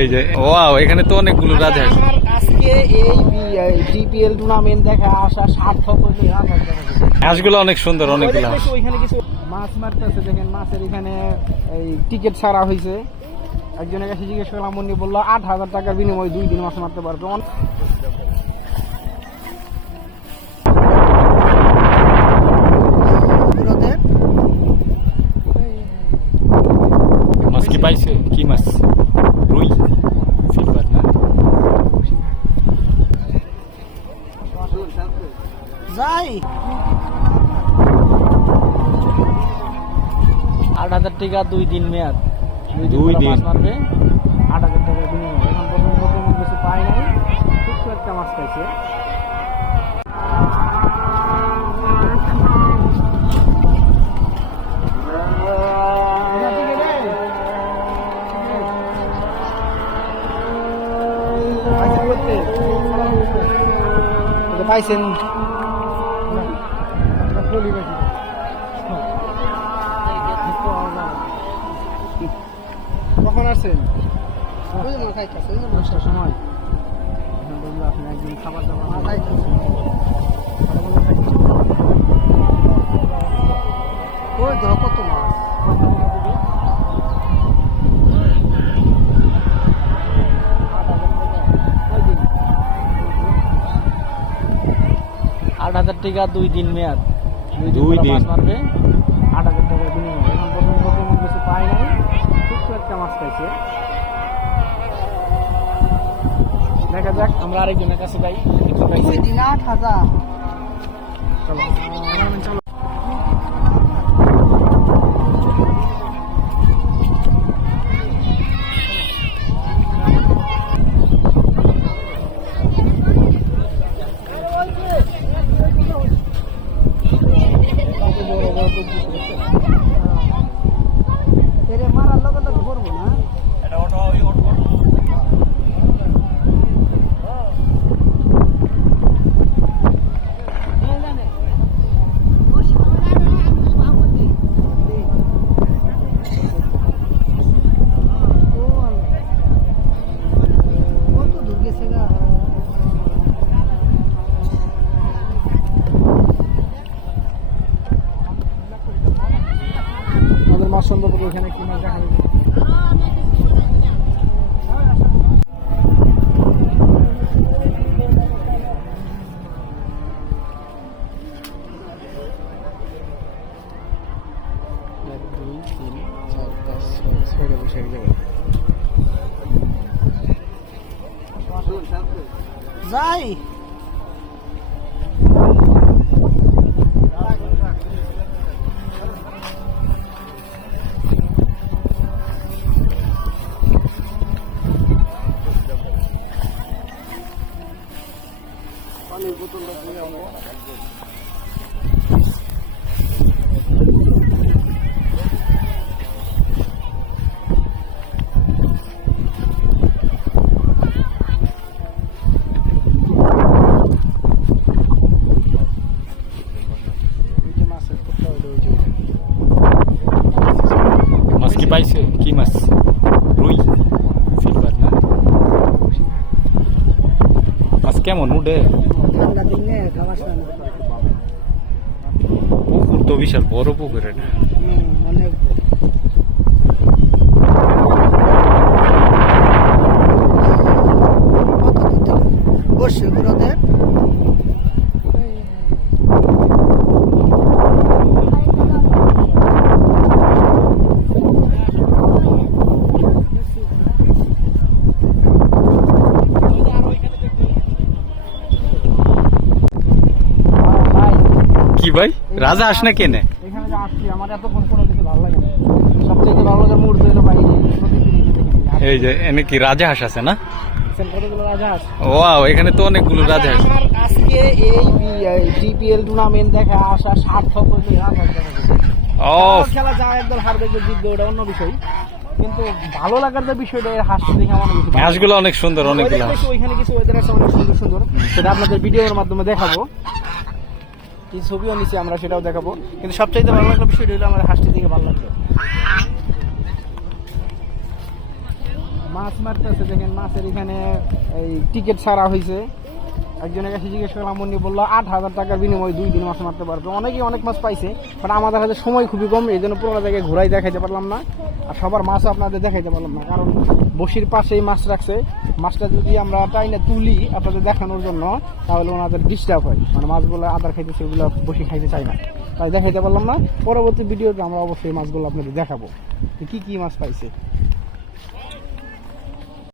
এই যে ওয়াও এখানে তো অনেকগুলো রাজা আছে আজকে এই জিপিএল টুর্নামেন্ট দেখা আসা সার্থক গেছি। হাঁসগুলো অনেক সুন্দর অনেকগুলো হাঁস। কিছু, ওইখানে কিছু মাছ মারতেছে দেখেন মাছের এখানে এই টিকিট ছাড়া হয়েছে একজনের কাছে জিজ্ঞেস করলাম উনি বলল আট হাজার টাকার বিনিময়ে দুই দিন মাছ মারতে পারবে। অন- মাছ কি পাইছে? কি মাছ? রুই সিলভার না যাই। আট হাজার টাকা দুই দিন মেয়াদ। দুই দিন। মাছ মারবে। আট হাজার টাকা বিনিময়ে এখন পর্যন্ত কোনো কিছু পাই নাই। ছোট্ট একটা মাছ পাইছে। পাইছেন। কখন আসছেন? দশটার সময়। এখন বলল আপনি একদিন খাবার দাবার ওই টাকা দুই দিন মেয়াদ। দুই দিন। মাছ মারবে আট হাজার টাকা বিনিময়ে। এখন পর্যন্ত কোনো কিছু পাই নাই ছোট্ট একটা মাছ পাইছে। দেখা যাক আমরা আরেকজনের কাছে যাই পাইছি। দিন আট হাজার। চলো চলো। চার পাঁচ ছয় ছয়টা বসে এক জায়গায় যাই এই কেমন উঠে পুকুর তো বিশাল বড় পুকুর এটা। কি ভাই? রাজা হাঁস না কেনে এখানে যে আসছি আমার এতক্ষণ কোনো কিছু ভালো লাগে না। সবচেয়ে ভালো মুহূর্ত হলো এই যে এনে কি রাজা হাঁস আছে না? ওয়াও এখানে তো অনেকগুলো রাজা আজকে এই জিপিএল টুর্নামেন্ট দেখা আসা সার্থক। ও খেলা- যা একদল হারবে যে জিতবে ওটা অন্য বিষয়। কিন্তু ভালো লাগার যে বিষয়টা এর দেখে আমার অনেক বেশি হাঁসগুলো অনেক সুন্দর। অনেকগুলো কিছু- ওইখানে কিছু ওদের আছে অনেক সুন্দর সুন্দর। সেটা আপনাদের ভিডিওর মাধ্যমে দেখাবো। কি ছবিও নিচ্ছি আমরা সেটাও দেখাবো। কিন্তু সবচাইতে ভালো লাগল বিষয়টা হলো আমার হাসটি দিকে ভালো লাগল। মাছ মারতেছে, দেখেন মাছের এখানে এই টিকিট ছাড়া হয়েছে একজনের কাছে জিজ্ঞেস করলাম, উনি বলল, আট হাজার টাকার বিনিময়ে দুই দিন মাছ মারতে পারবে। অনেকেই অনেক মাছ পাইছে বাট আমাদের হাতে সময় খুবই কম এই জন্য পুরো জায়গায় ঘুরাই দেখাইতে পারলাম না। আর সবার মাছও আপনাদের দেখাইতে পারলাম না, কারণ বসির পাশেই মাছ রাখছে। মাছটা যদি আমরা টাইনে তুলি আপনাদের দেখানোর জন্য, তাহলে ওনাদের ডিস্টার্ব হয়। মানে মাছগুলো আদার খাইতে সেগুলো বসে খাইতে চায় না। তাই দেখাইতে পারলাম না। পরবর্তী ভিডিওতে আমরা অবশ্যই মাছগুলো আপনাদের দেখাবো কি কি মাছ পাইছে।